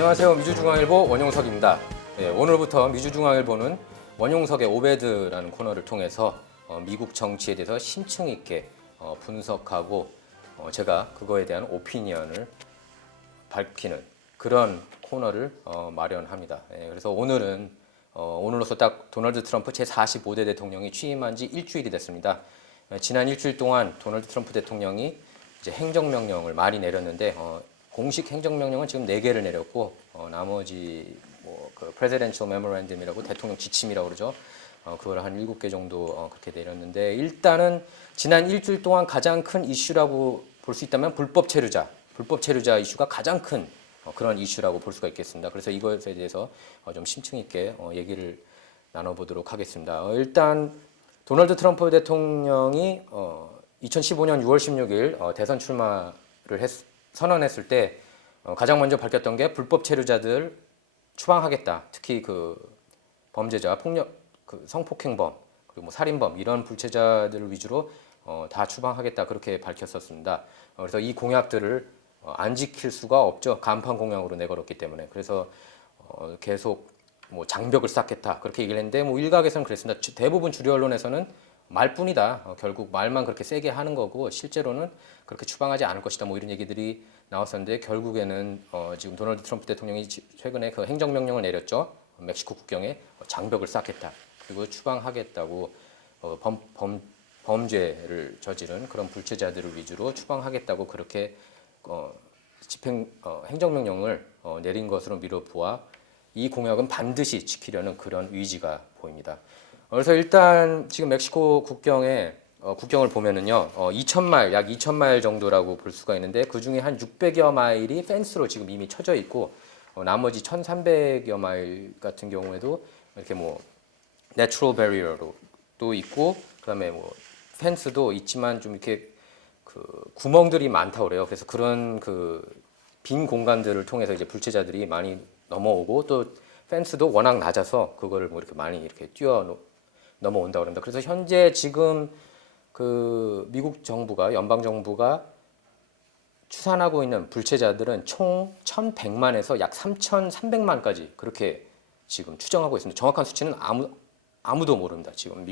안녕하세요. 미주중앙일보 원용석입니다. 네, 오늘부터 미주중앙일보는 원용석의 오베드라는 코너를 통해서 미국 정치에 대해서 심층 있게 분석하고 제가 그거에 대한 오피니언을 밝히는 그런 코너를 마련합니다. 그래서 오늘로서 딱 도널드 트럼프 제45대 대통령이 취임한 지 일주일이 됐습니다. 지난 일주일 동안 도널드 트럼프 대통령이 이제 행정명령을 많이 내렸는데 공식 행정명령은 지금 4개를 내렸고 나머지 그 Presidential Memorandum이라고 대통령 지침이라고 그러죠. 그걸 한 7개 정도 그렇게 내렸는데 일단은 지난 일주일 동안 가장 큰 이슈라고 볼 수 있다면 불법 체류자 이슈가 가장 큰 그런 이슈라고 볼 수가 있겠습니다. 그래서 이것에 대해서 좀 심층 있게 얘기를 나눠보도록 하겠습니다. 일단 도널드 트럼프 대통령이 2015년 6월 16일 대선 출마를 선언했을 때 가장 먼저 밝혔던 게 불법 체류자들 추방하겠다. 특히 그 범죄자, 성폭행범, 그리고 뭐 살인범 이런 불체자들을 위주로 다 추방하겠다 그렇게 밝혔었습니다. 그래서 이 공약들을 안 지킬 수가 없죠. 간판 공약으로 내걸었기 때문에. 그래서 계속 뭐 장벽을 쌓겠다 그렇게 얘기를 했는데 뭐 일각에서는 그랬습니다. 대부분 주류 언론에서는 말뿐이다. 결국 말만 그렇게 세게 하는 거고 실제로는 그렇게 추방하지 않을 것이다. 뭐 이런 얘기들이 나왔었는데 결국에는 지금 도널드 트럼프 대통령이 최근에 그 행정명령을 내렸죠. 멕시코 국경에 장벽을 쌓겠다. 그리고 추방하겠다고 범죄를 저지른 그런 불체자들을 위주로 추방하겠다고 그렇게 행정명령을 내린 것으로 미뤄보아 이 공약은 반드시 지키려는 그런 의지가 보입니다. 그래서 일단 지금 멕시코 국경을 보면은요, 약 2,000마일 정도라고 볼 수가 있는데 그 중에 한 600여 마일이 펜스로 지금 이미 쳐져 있고 나머지 1,300여 마일 같은 경우에도 이렇게 뭐 내추럴 베리어로 또 있고 그다음에 뭐 펜스도 있지만 좀 이렇게 그 구멍들이 많다고 그래요. 그래서 그런 그 빈 공간들을 통해서 이제 불체자들이 많이 넘어오고 또 펜스도 워낙 낮아서 그거를 뭐 이렇게 많이 이렇게 넘어온다고 합니다. 그래서 현재 지금 그 미국 정부가 연방 정부가 추산하고 있는 불체자들은 총 1,100만에서 약 3,300만까지 그렇게 지금 추정하고 있습니다. 정확한 수치는 아무도 모릅니다. 지금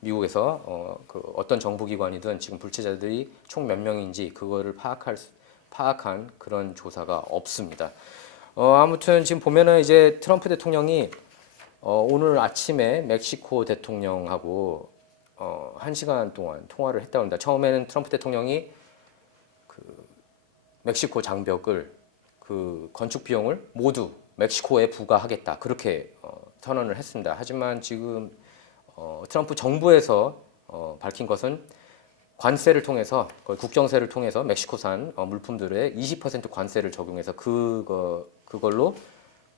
미국에서 그 어떤 정부기관이든 지금 불체자들이 총 몇 명인지 그거를 파악한 그런 조사가 없습니다. 아무튼 지금 보면은 이제 트럼프 대통령이 오늘 아침에 멕시코 대통령하고 1시간 동안 통화를 했다고 합니다. 처음에는 트럼프 대통령이 그 멕시코 장벽을 그 건축 비용을 모두 멕시코에 부과하겠다 그렇게 선언을 했습니다. 하지만 지금 트럼프 정부에서 밝힌 것은 관세를 통해서 국경세를 통해서 멕시코산 물품들에 20% 관세를 적용해서 그걸로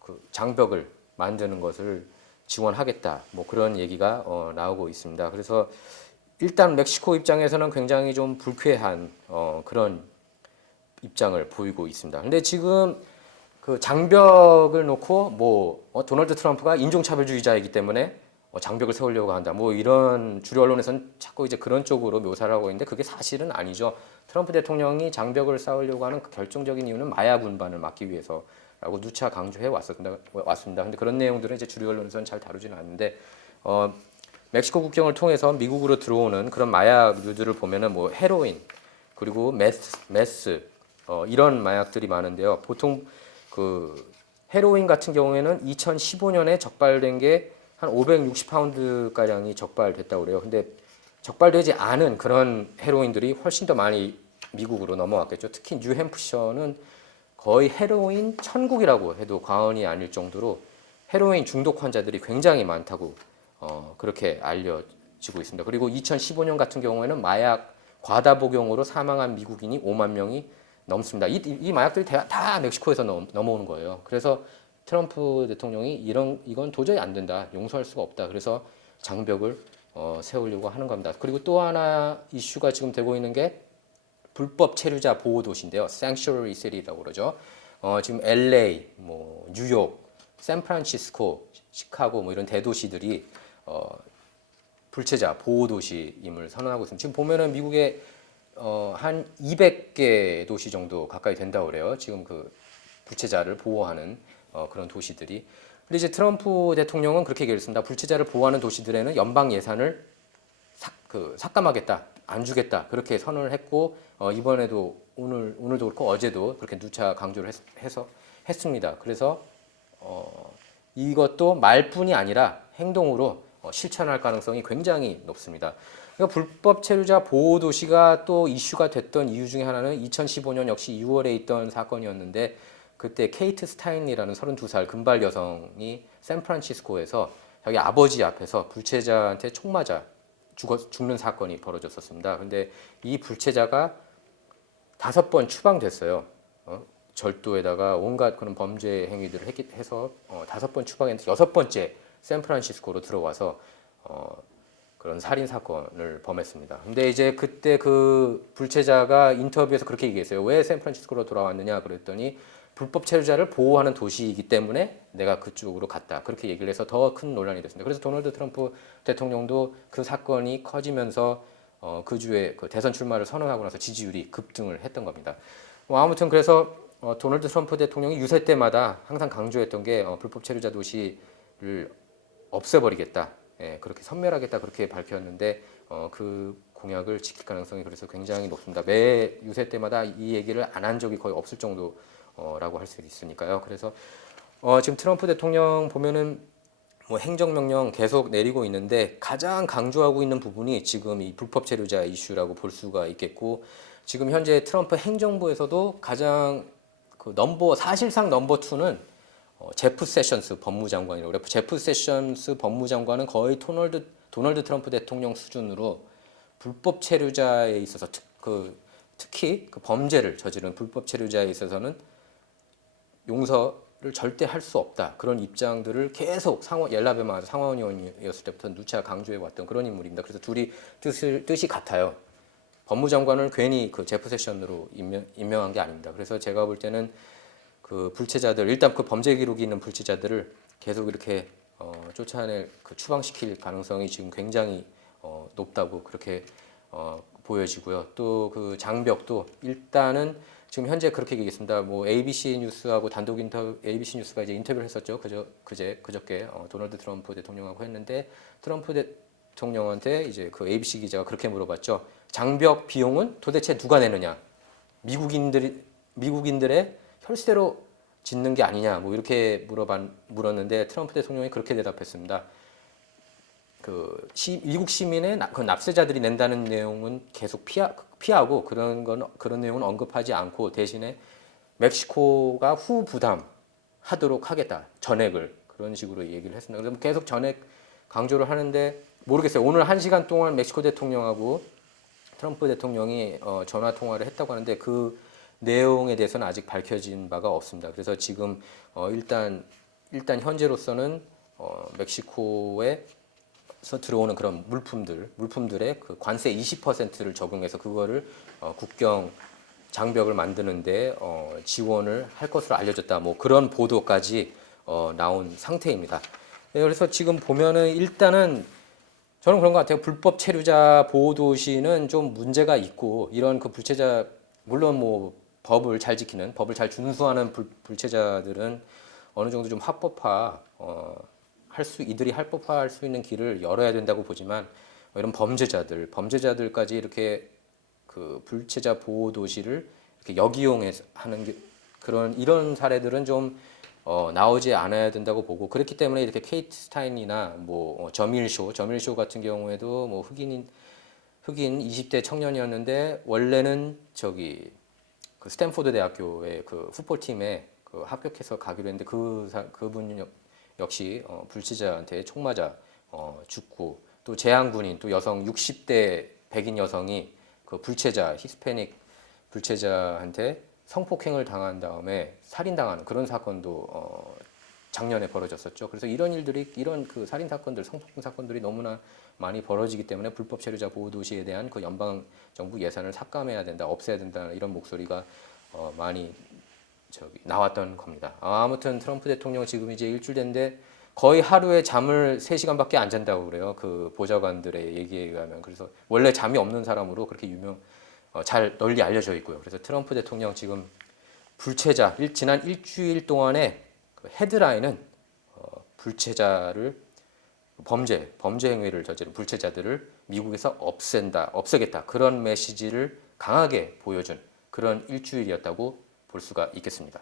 그 장벽을 만드는 것을 지원하겠다. 뭐 그런 얘기가 나오고 있습니다. 그래서 일단 멕시코 입장에서는 굉장히 좀 불쾌한 그런 입장을 보이고 있습니다. 근데 지금 그 장벽을 놓고 뭐 도널드 트럼프가 인종차별주의자이기 때문에 장벽을 세우려고 한다. 뭐 이런 주류 언론에서는 자꾸 이제 그런 쪽으로 묘사를 하고 있는데 그게 사실은 아니죠. 트럼프 대통령이 장벽을 쌓으려고 하는 그 결정적인 이유는 마약 운반을 막기 위해서라고 누차 강조해 왔습니다. 근데 그런 내용들은 이제 주류 언론에서는 잘 다루지는 않는데 멕시코 국경을 통해서 미국으로 들어오는 그런 마약류들을 보면은 뭐 헤로인 그리고 메스 이런 마약들이 많은데요. 보통 그 헤로인 같은 경우에는 2015년에 적발된 게 한 560파운드 가량이 적발됐다고 그래요. 근데 적발되지 않은 그런 헤로인들이 훨씬 더 많이 미국으로 넘어왔겠죠. 특히 뉴햄프셔는 거의 헤로인 천국이라고 해도 과언이 아닐 정도로 헤로인 중독 환자들이 굉장히 많다고 그렇게 알려지고 있습니다. 그리고 2015년 같은 경우에는 마약 과다 복용으로 사망한 미국인이 5만 명이 넘습니다. 이 마약들이 다 멕시코에서 넘어오는 거예요. 그래서 트럼프 대통령이 이건 도저히 안 된다. 용서할 수가 없다. 그래서 장벽을 세우려고 하는 겁니다. 그리고 또 하나 이슈가 지금 되고 있는 게 불법 체류자 보호 도시인데요. Sanctuary City라고 그러죠. 지금 LA, 뭐 뉴욕, 샌프란시스코, 시카고 뭐 이런 대도시들이 불체자 보호 도시임을 선언하고 있습니다. 지금 보면은 미국에 한 200개 도시 정도 가까이 된다고 그래요. 지금 그 불체자를 보호하는 그런 도시들이. 근데 이제 트럼프 대통령은 그렇게 얘기했습니다. 불체자를 보호하는 도시들에는 연방 예산을 삭감하겠다, 안 주겠다 그렇게 선언을 했고 이번에도 오늘도 그렇고 어제도 그렇게 누차 강조를 했습니다. 그래서 이것도 말뿐이 아니라 행동으로 실천할 가능성이 굉장히 높습니다. 그러니까 불법 체류자 보호 도시가 또 이슈가 됐던 이유 중에 하나는 2015년 역시 6월에 있던 사건이었는데 그때 케이트 스타인이라는 32살 금발 여성이 샌프란시스코에서 자기 아버지 앞에서 불체자한테 총 맞아 죽는 사건이 벌어졌었습니다. 근데 이 불체자가 5번 추방됐어요. 절도에다가 온갖 그런 범죄 행위들을 해서 5번 추방했는데 6번째 샌프란시스코로 들어와서 그런 살인 사건을 범했습니다. 근데 이제 그때 그 불체자가 인터뷰에서 그렇게 얘기했어요. 왜 샌프란시스코로 돌아왔느냐 그랬더니 불법 체류자를 보호하는 도시이기 때문에 내가 그쪽으로 갔다. 그렇게 얘기를 해서 더 큰 논란이 됐습니다. 그래서 도널드 트럼프 대통령도 그 사건이 커지면서 그 주에 그 대선 출마를 선언하고 나서 지지율이 급등을 했던 겁니다. 아무튼 그래서 도널드 트럼프 대통령이 유세 때마다 항상 강조했던 게 불법 체류자 도시를 없애버리겠다. 예, 그렇게 섬멸하겠다 그렇게 밝혔는데 그 공약을 지킬 가능성이 그래서 굉장히 높습니다. 매 유세 때마다 이 얘기를 안 한 적이 거의 없을 정도라고 할 수 있으니까요. 그래서 지금 트럼프 대통령 보면은 뭐 행정명령 계속 내리고 있는데 가장 강조하고 있는 부분이 지금 이 불법 체류자 이슈라고 볼 수가 있겠고 지금 현재 트럼프 행정부에서도 가장 그 사실상 넘버 2는 제프 세션스 법무장관이라고 그래요. 제프 세션스 법무장관은 거의 도널드 트럼프 대통령 수준으로 불법 체류자에 있어서 특히 그 범죄를 저지른 불법 체류자에 있어서는 용서를 절대 할 수 없다. 그런 입장들을 계속 옐라베마 상원의원이었을 때부터 누차 강조해 왔던 그런 인물입니다. 그래서 둘이 뜻이 같아요. 법무장관을 괜히 그 제프 세션으로 임명한 게 아닙니다. 그래서 제가 볼 때는 그 불체자들 일단 그 범죄 기록이 있는 불체자들을 계속 이렇게 쫓아낼 추방시킬 가능성이 지금 굉장히 높다고 그렇게 보여지고요. 또 그 장벽도 일단은 지금 현재 그렇게 얘기했습니다. 뭐 ABC 뉴스하고 단독 인터뷰 ABC 뉴스가 이제 인터뷰를 했었죠. 그저께 도널드 트럼프 대통령하고 했는데 트럼프 대통령한테 이제 그 ABC 기자가 그렇게 물어봤죠. 장벽 비용은 도대체 누가 내느냐? 미국인들의 혈세로 짓는 게 아니냐? 뭐 이렇게 물었는데 트럼프 대통령이 그렇게 대답했습니다. 미국 시민의 그 납세자들이 낸다는 내용은 계속 피하고 그런 내용은 언급하지 않고 대신에 멕시코가 후 부담하도록 하겠다. 전액을 그런 식으로 얘기를 했습니다. 그래서 계속 전액 강조를 하는데 모르겠어요. 오늘 1시간 동안 멕시코 대통령하고 트럼프 대통령이 전화 통화를 했다고 하는데 그 내용에 대해서는 아직 밝혀진 바가 없습니다. 그래서 지금 일단 현재로서는 멕시코에서 들어오는 그런 물품들의 그 관세 20%를 적용해서 그거를 국경 장벽을 만드는데 지원을 할 것으로 알려졌다. 뭐 그런 보도까지 나온 상태입니다. 네, 그래서 지금 보면은 일단은 저는 그런 것 같아요. 불법 체류자 보호 도시는 좀 문제가 있고 이런 그 불체자 물론 뭐 법을 잘 지키는 법을 잘 준수하는 불체자들은 어느 정도 좀 이들이 합법화할 수 있는 길을 열어야 된다고 보지만 이런 범죄자들까지 이렇게 그 불체자 보호 도시를 이렇게 역이용해서 하는 이런 사례들은 좀 나오지 않아야 된다고 보고 그렇기 때문에 이렇게 케이트 스타인이나 뭐 저밀쇼 같은 경우에도 뭐 흑인 20대 청년이었는데 원래는 그 스탠포드 대학교의 그 풋볼 팀에 그 합격해서 가기로 했는데 그분 역시 불체자한테 총 맞아 죽고 또 재향군인 또 여성 60대 백인 여성이 그 히스패닉 불체자한테 성폭행을 당한 다음에 살인당하는 그런 사건도 작년에 벌어졌었죠. 그래서 이런 그 살인 사건들, 성폭행 사건들이 너무나 많이 벌어지기 때문에 불법 체류자 보호 도시에 대한 그 연방 정부 예산을 삭감해야 된다, 없애야 된다 이런 목소리가 많이 나왔던 겁니다. 아무튼 트럼프 대통령 지금 이제 일주일 됐는데 거의 하루에 잠을 3시간밖에 안 잔다고 그래요. 그 보좌관들의 얘기에 의하면. 그래서 원래 잠이 없는 사람으로 그렇게 잘 널리 알려져 있고요. 그래서 트럼프 대통령 지금 불체자 지난 일주일 동안의 그 헤드라인은 불체자를 범죄 행위를 저지른 불체자들을 미국에서 없애겠다 그런 메시지를 강하게 보여준 그런 일주일이었다고 볼 수가 있겠습니다.